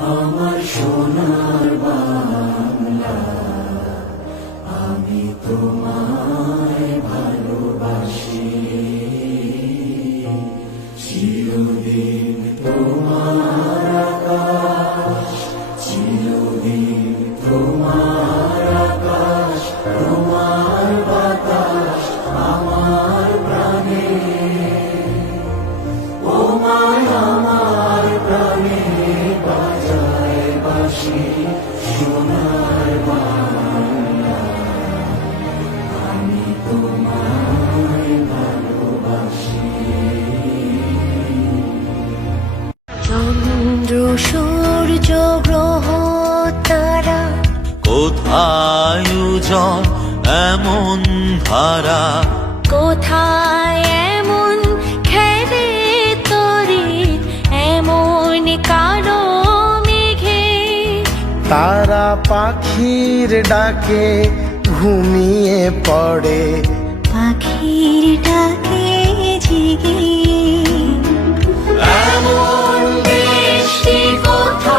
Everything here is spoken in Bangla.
আমার সোনার বাংলা, আমি তোমায় ভালোবাসি। চিরদিন তোমার আকাশ, চিরদিন তোমার আকাশ, তোমার বাতাস আমার প্রাণে। ও মায় আমার প্রাণে বাজায় বাঁশি, সোনার বাংলা, আমি তোমায় ভালোবাসি। চন্দ্র সূর্য গ্রহ তারা, কোথায় উজ্জ্বল এমন ধারা, কোথায় এমন খেলে তরি, এমন কালো মেঘে তারা পাখির ডাকে ঘুমিয়ে পড়ে, পাখির ডাকে জেগে এমন বৃষ্টি কোথায়